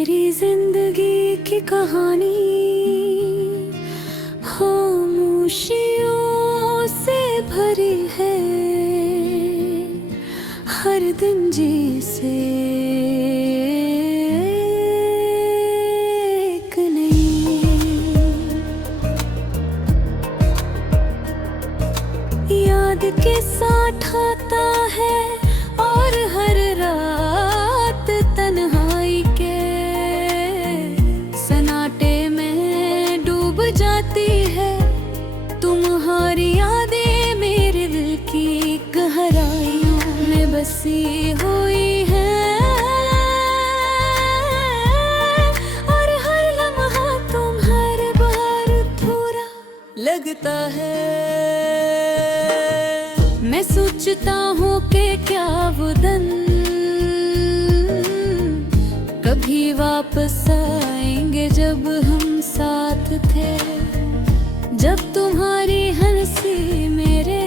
मेरी जिंदगी की कहानी खामोशियों से भरी है। हर दिन जैसे एक नई याद के साथ आता है और हर रात तन्हाई के सन्नाटे में डूब जाती है। तुम्हारी यादें मेरे दिल की गहराइयों में बसी हुई है और हर लम्हा तुम्हारे बाहर थोड़ा लगता है। मैं सोचता हूँ कि क्या वो दिन कभी वापस आएंगे जब हम साथ थे, जब तुम्हारी हंसी मेरे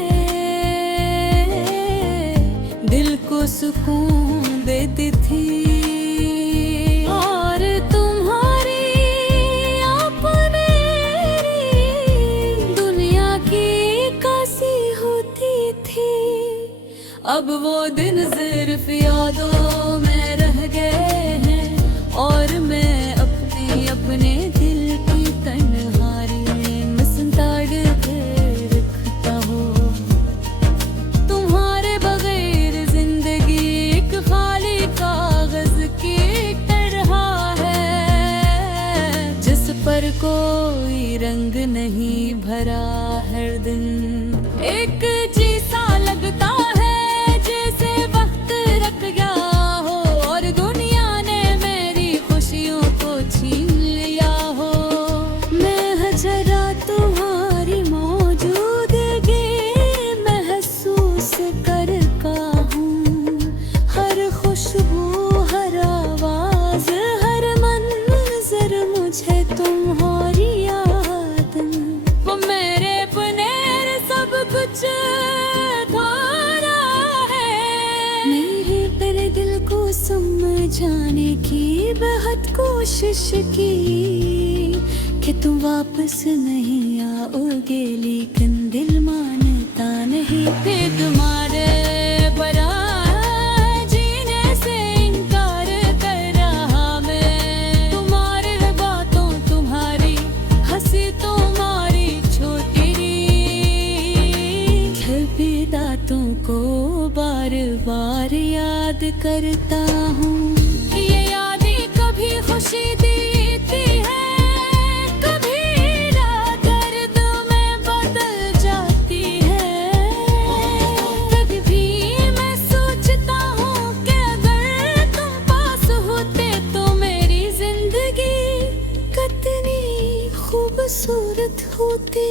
दिल को सुकून देती थी और तुम्हारी अपनी दुनिया की काशी होती थी। अब वो दिन सिर्फ यादों में रह गए हैं और मैं अपने दिल की तन्हाई में संताड़ के रखता हूँ। तुम्हारे बगैर जिंदगी एक खाली कागज की तरह है, जिस पर कोई रंग नहीं भरा। हर दिन एक जैसा लगता है जैसे वक्त रख गया हो और दुनिया ने मेरी खुशियों को छीन लिया हो। मैं जरा तुम्हारी मौजूदगी महसूस करता हूँ। हर खुशबू, हर आवाज, हर मंजर मुझे तुम्हारी याद वो मेरे अपने सब कुछ समझाने की बहुत कोशिश की कि तुम वापस नहीं आओगे, लेकिन दिल मानता नहीं। फिर तुम्हारे परा जीने से इनकार कर रहा मैं। तुम्हारी बातों, तुम्हारी हंसी, तुम्हारी छोटी छपी दांतों को बार बार याद करता हूँ। ये यादें कभी खुशी देती है, कभी दर्द में बदल जाती है। कभी भी मैं सोचता हूँ कि अगर तुम पास होते तो मेरी जिंदगी कितनी खूबसूरत होती।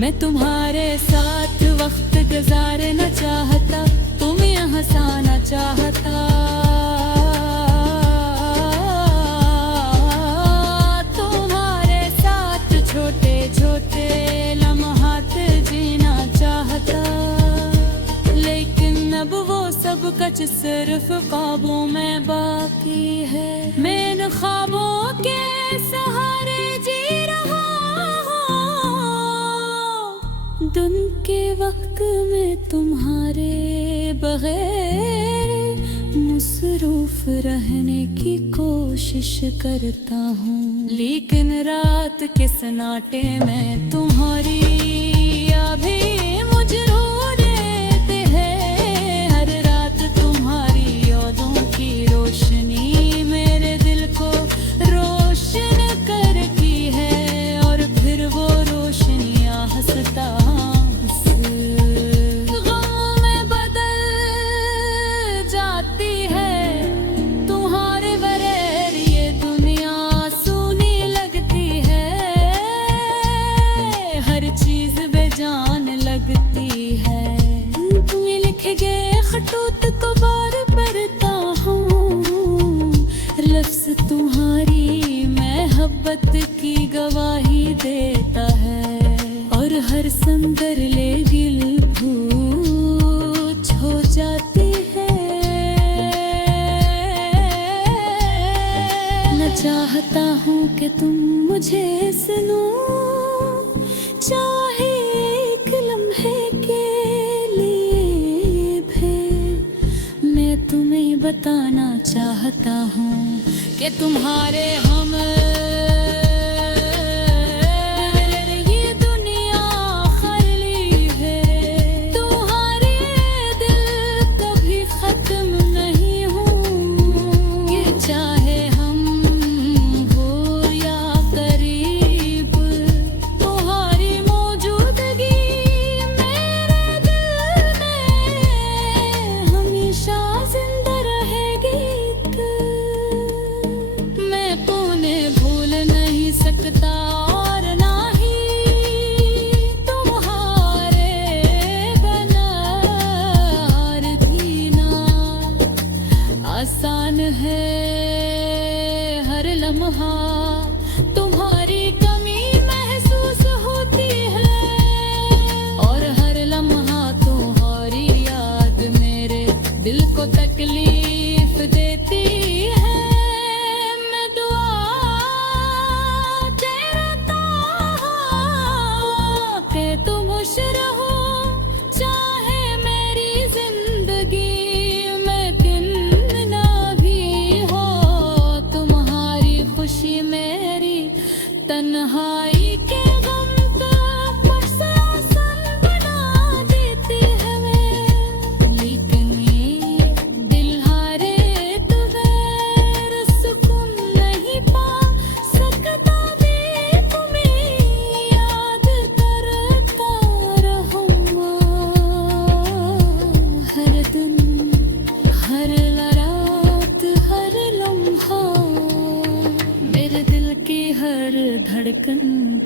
मैं तुम्हारे साथ वक्त गुजारना चाहता, तुम्हें हंसाना चाहता। तुम्हारे साथ छोटे छोटे लम्हात जीना चाहता, लेकिन अब वो सब कुछ सिर्फ ख्वाबों में बाकी है। मैं इन ख्वाबों के सहारे जी रहा हूँ। दिन के वक्त में तुम्हारे बगैर मसरूफ रहने की कोशिश करता हूँ, लेकिन रात के सन्नाटे में तुम्हारी यादें मुझे रो देते हैं। हर रात तुम्हारी यादों की रोशनी मेरे दिल को रोशन करती है और फिर वो रोशनियाँ हंसता तुम्हारी मोहब्बत की गवाही देता है और हर संदर ले दिल भूच हो जाती है। तुम मुझे सुनो, चाहे एक लम्हे के लिए भी मैं तुम्हें बताना चाहता हूँ कि तुम्हारे हम ये दुनिया खाली है, तुम्हारे दिल कभी खत्म नहीं होंगे, चाहे हम हो या करीब, तुम्हारी मौजूदगी मेरे दिल में हमेशा जिंदा रहेगी। मैं तुम्हें भूल नहीं सकता और ना ही तुम्हारे बिना और जीना आसान है। हर लम्हा तुम्हारी कमी महसूस होती है और हर लम्हा तुम्हारी याद मेरे दिल को तकलीफ देती है। मैं दुआ तेरा कि तुम खुश रहो, चाहे मेरी जिंदगी में कितना भी हो, तुम्हारी खुशी मेरी तन्हाई के गम को सबसे आसान बना देती है। लेकिन ये दिल हारे तो गैर सुकून नहीं पा सकता, भी तुम्हें याद करता रहूँगा हर दिन, हर रात, हर लम्हा। मेरे दिल की हर धड़कन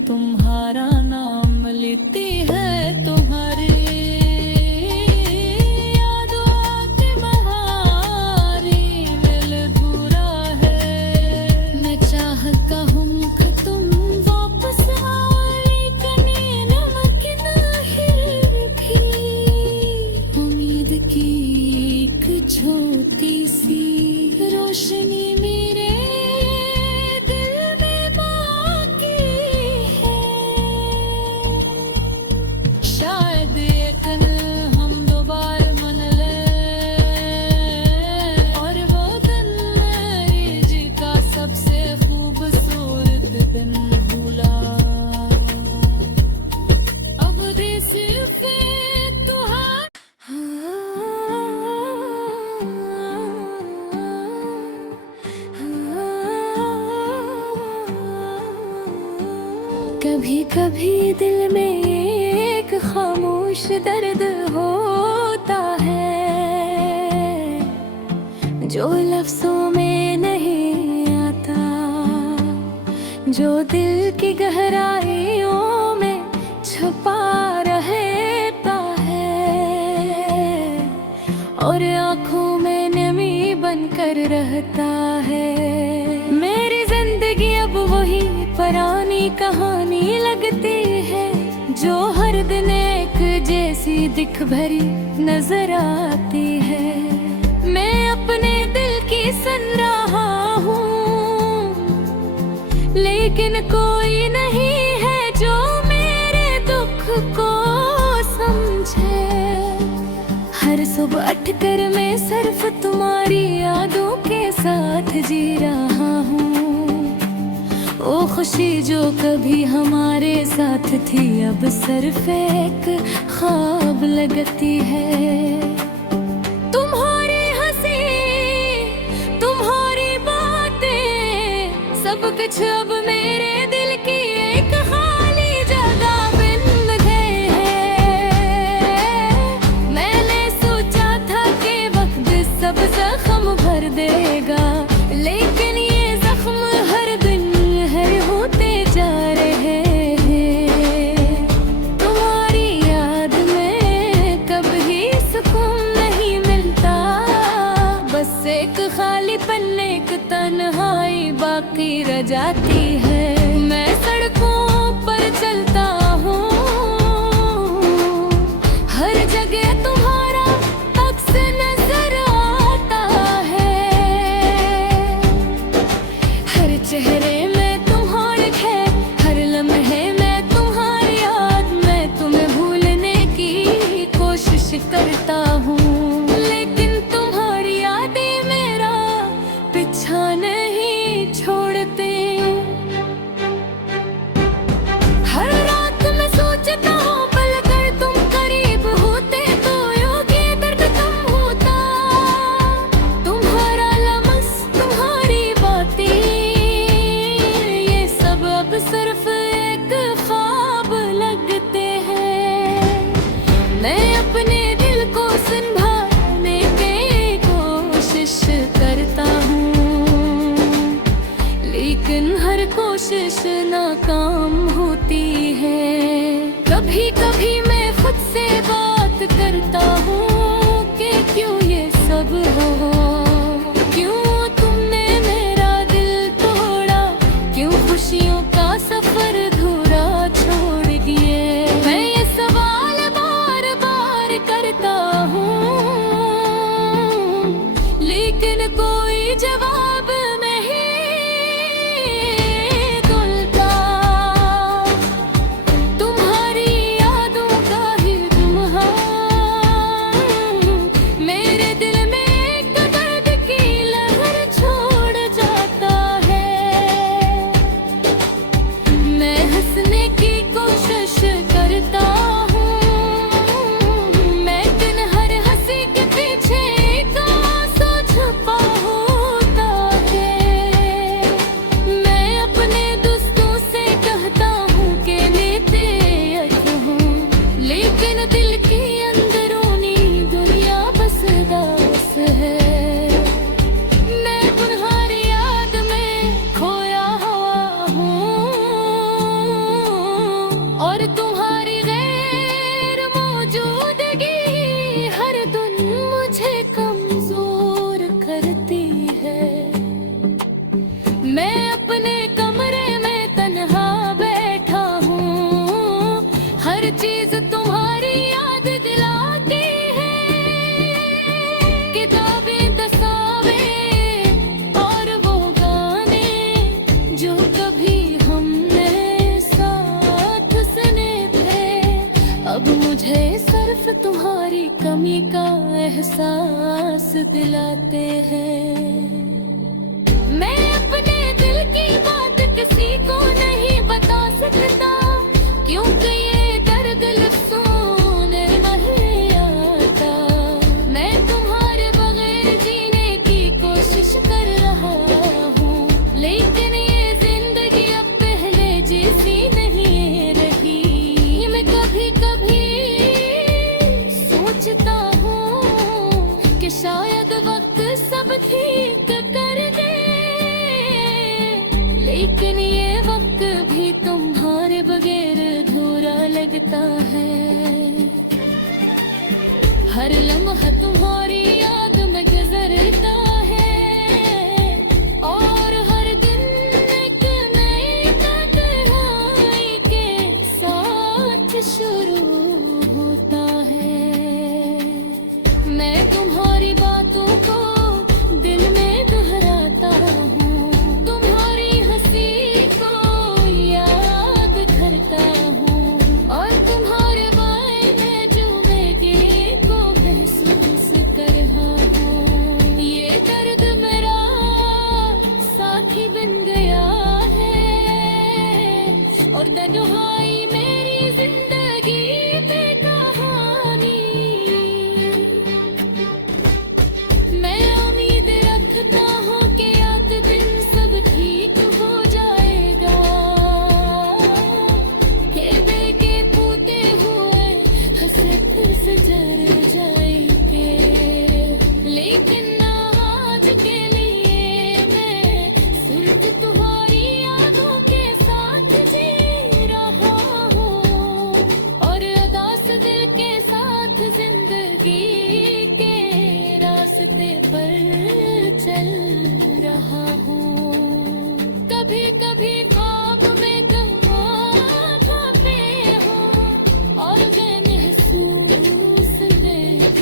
तुम्हारा नाम लेती है, तुम्हारी यादों के बहारी दिल अधूरा है। मैं चाहता हूँ कि तुम वापस आओ, लेकिन ये नामुमकिन है भी। उम्मीद की एक छोटी सी रोशनी मेरे दिल में बाकी है। शायद एक दिन हम दोबारा मन लें और वो दिन मेरी जी का सबसे खूबसूरत दिन भूला। अब देश पे कभी कभी दिल में एक खामोश दर्द होता है, जो लफ्जों में नहीं आता, जो दिल की गहराइयों में छुपा रहता है और आँखों में नमी बनकर रहता है। मेरी जिंदगी अब वही पुरानी कहानी लगती है, जो हर दिन एक जैसी दिख भरी नजर आती है। मैं अपने दिल की सुन रहा हूँ, लेकिन कोई नहीं है जो मेरे दुख को समझे। हर सुबह उठकर मैं सिर्फ तुम्हारी यादों के साथ जी रहा हूँ। वो खुशी जो कभी हमारे साथ थी अब सिर्फ एक ख्वाब लगती है। तुम्हारी हंसी, तुम्हारी बातें, सब कुछ अब मेरे दिल की एक खाली जगह बन गए हैं। मैंने सोचा था कि वक्त सब जख्म भर देगा, लेकिन ये जख्म हर दिन होते जा रहे हैं। तुम्हारी याद में कभी सुकून नहीं मिलता, बस एक खाली पन्ने की तन्हाई बाकी रह जाती है। मैं सड़कों पर चलता हूँ, हर जगह तुम्हारा अक्स नजर आता है, हर चेहरे में तुम्हारा करता हूँ, लेकिन तुम्हारी यादें मेरा पीछा नहीं छोड़ते। हर रात मैं सोचता हूँ पल कर तुम करीब होते तो योगी दर्द कम होता। तुम्हारा लमस तुम्हारी बातें ये सब अब सिर्फ एक ख्वाब लगते हैं। मैं अपने दिल को संभालने की कोशिश करता हूँ, लेकिन हर कोशिश नाकाम होती है। कभी कभी मैं खुद से बात करता हूँ कि क्यों ये सब हो, क्यों तुमने मेरा दिल तोड़ा, क्यों खुशियों का सफर अधूरा छोड़ दिए। मैं ये सवाल बार बार करता हूँ, लेकिन कोई जवाब नहीं खुलता। तुम्हारी यादों का ही धुआं मेरे दिल में एक दर्द की लहर छोड़ जाता है। मैं हंसने की कोशिश करता हूँ, मैं दिन हर हंसी के पीछे एक आंसू छुपा होता है। मैं अपने दोस्तों से कहता हूँ कि लेते हूँ, लेकिन दिल की अंदरूनी दुनिया बस दास है। मैं तुम्हारी याद में खोया हुआ हूँ, और तुम्हारी गैर मौजूदगी हर दिन मुझे कमजोर करती है। मैं अपने कमरे में तन्हा बैठा हूँ, हर चीज तुम्हारी याद दिलाती है। किताबें तस्वीरें और वो गाने जो कभी हमने साथ सुने थे, अब मुझे सिर्फ तुम्हारी कमी का एहसास दिलाते हैं। मैं अपने दिल की बात किसी को नहीं बता सकता, क्योंकि ये दर्द लफ्ज़ों में नहीं आता। मैं तुम्हारे बगैर जीने की कोशिश कर रहा हूँ, लेकिन ये जिंदगी अब पहले जैसी नहीं रही। मैं कभी कभी सोचता हूँ कि शायद वक्त सब ठीक कर दे, लेकिन ये वक्त भी तुम्हारे बगैर अधूरा लगता है। हर लम्हा तुम्हारी याद में गुजरता है, और हर दिन एक नई तन्हाई के साथ शुरू होता है। मैं तुम्हारी बातों को दिल में दोहराता हूँ, तुम्हारी हंसी को याद करता हूँ, और तुम्हारे बारे में जो मैं को महसूस कर रहा हूँ। ये दर्द मेरा साथी बन गया है, और तन्हाई मेरी जिंदगी पे कहानी। मैं उम्मीद रखता हूँ कि याद दिन सब ठीक हो जाएगा। हृदय के टूटे हुए हसरत फिर से जड़ जाएंगे, लेकिन आज के लिए मैं सिर्फ तुम्हारी यादों के साथ जी रहा हूँ, और उदास दिल के साथ जिंदगी के रास्ते पर चल रहा हूँ। कभी कभी ख्वाब में गवा खाते हूँ, और मैं महसूस लेता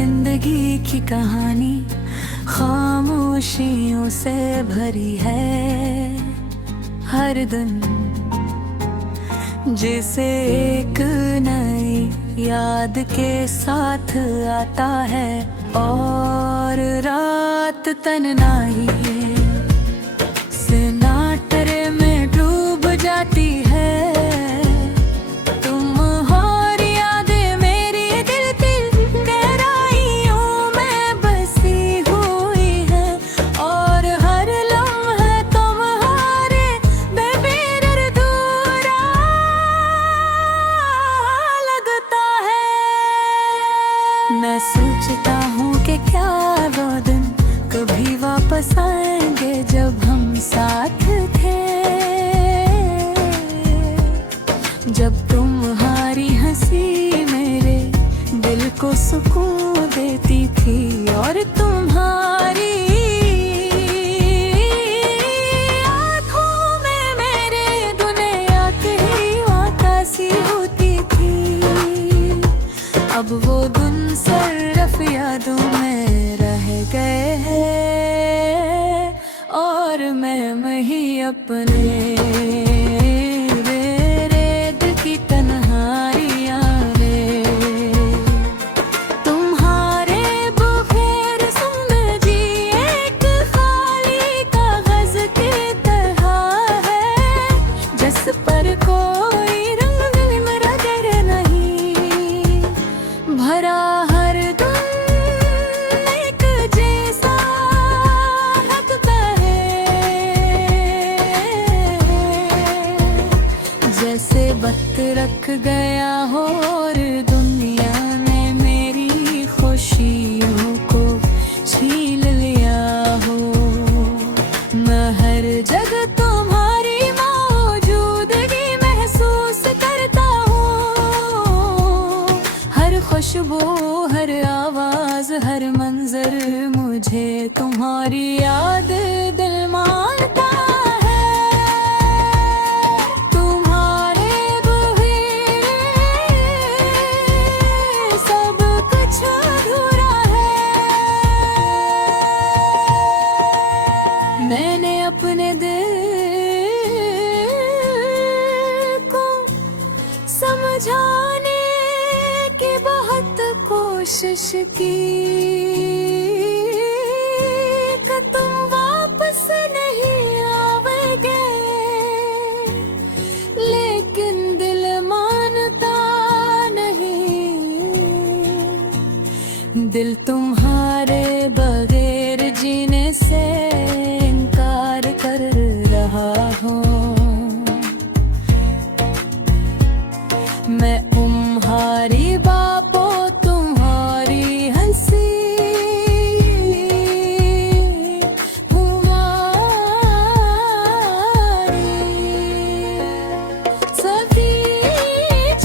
जिंदगी की कहानी खामोशियों से भरी है। हर दिन जिसे एक नई याद के साथ आता है, और रात तन्हाई सन्नाटे में डूब जाती है। तुम और यादें मेरी दिल की गहराइयों में बसी हुई है, और हर लम्हा तुम्हारे बेबेर अधूरा लगता है। मैं सोचता हूँ कि क्या वो दिन कभी वापस आएंगे जब हम साथ थे, जब तुम्हारी हंसी मेरे दिल को सुकून देती थी, और तुम्हारी आँखों में मेरे दुनिया की आकाशी होती थी। अब वो दिन सिर्फ यादों में रह गए हैं, और मैं ही अपने रेत की तन्हाइयाँ में तुम्हारे बगैर जिंदगी एक खाली कागज की तरह है, जिस पर कोई रंग रंग नहीं भरा। हर दिन एक जैसा लगता है, जैसे वक्त रख गया हो और दुनिया ने मेरी खुशियों को छीन लिया हो। मैं हर जगह तुम्हारी मौजूदगी महसूस करता हूँ। हर खुशबू, हर आवाज, हर मंजर मुझे तुम्हारी याद दिल मानता है। तुम्हारे बगैर सब कुछ अधूरा है। मैंने अपने दिल को समझाने की बहुत कोशिश की कि तुम वापस नहीं आओगे, लेकिन दिल मानता नहीं। दिल तुम्हारे बगैर जीने से इनकार कर रहा हूँ। मैं तुम्हारी बापों तुम्हारी हंसी सभी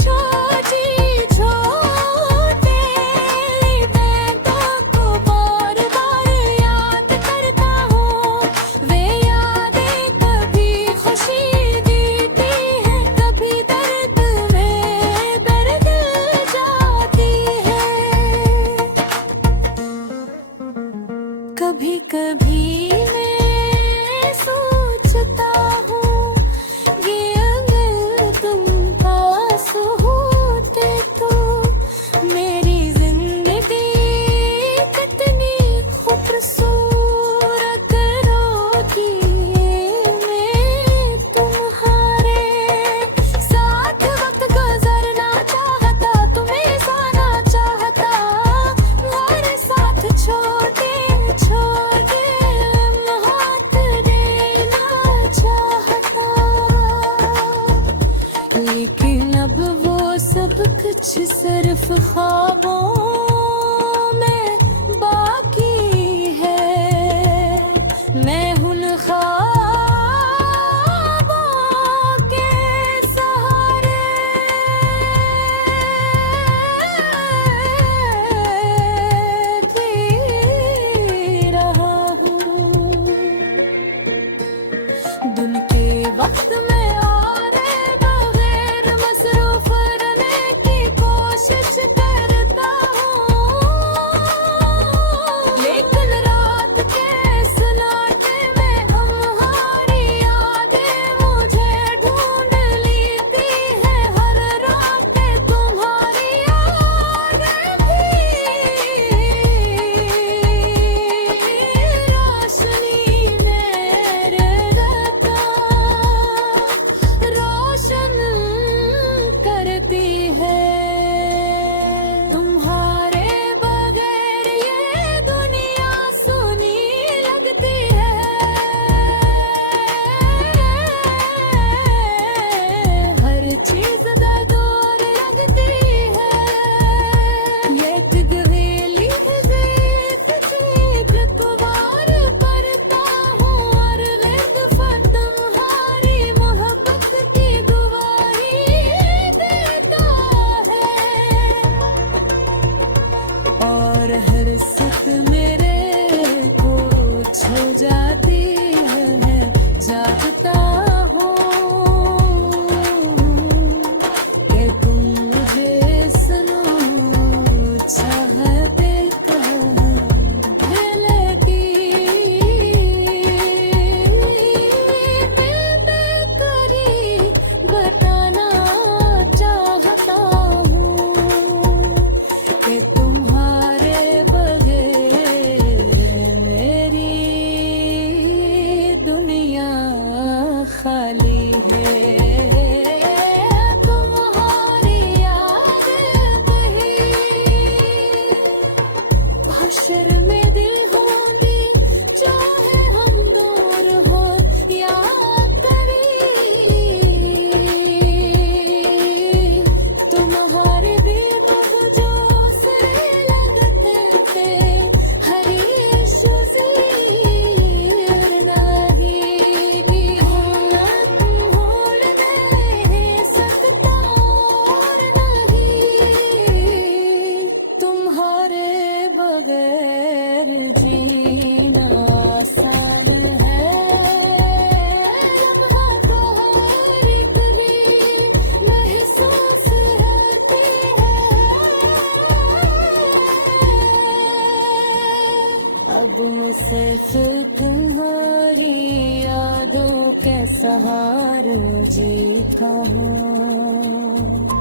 छोटी छोटे बातों को बार बार याद करता हूँ। वे यादें कभी खुशी देती है, कभी दर्द में बदल जाती है। कभी कभी मैं सोचता हूँ कि अगर तुम पास होते तो मेरी जिंदगी कितनी खूबसूरत होती। मैं तुम्हारे साथ वक्त गुजरना चाहता, तुम्हें जाना चाहता, और साथ छोटे छोटे फुर्सत मेरे कुछ हो जाती है जागता हूँ कि तुम मुझे सुनो चाहते दिल की बेकरी बताना चाहता हूँ कि तुम्हारे बगैर मेरी दुनिया खाली है तुम्हारी याद कहीं हशर में दिल होंदी चाहे हम दूर हो याद करी तुम्हारे बेवजह से लगते थे हरी शज़ीर नहीं भूल नहीं सकता और नहीं तुम्हारे बगैर जीना आसान है लम्हा को हर एक महसूस रहती है अब मैं सिर्फ तुम्हारी यादों के सहारे जीता हूँ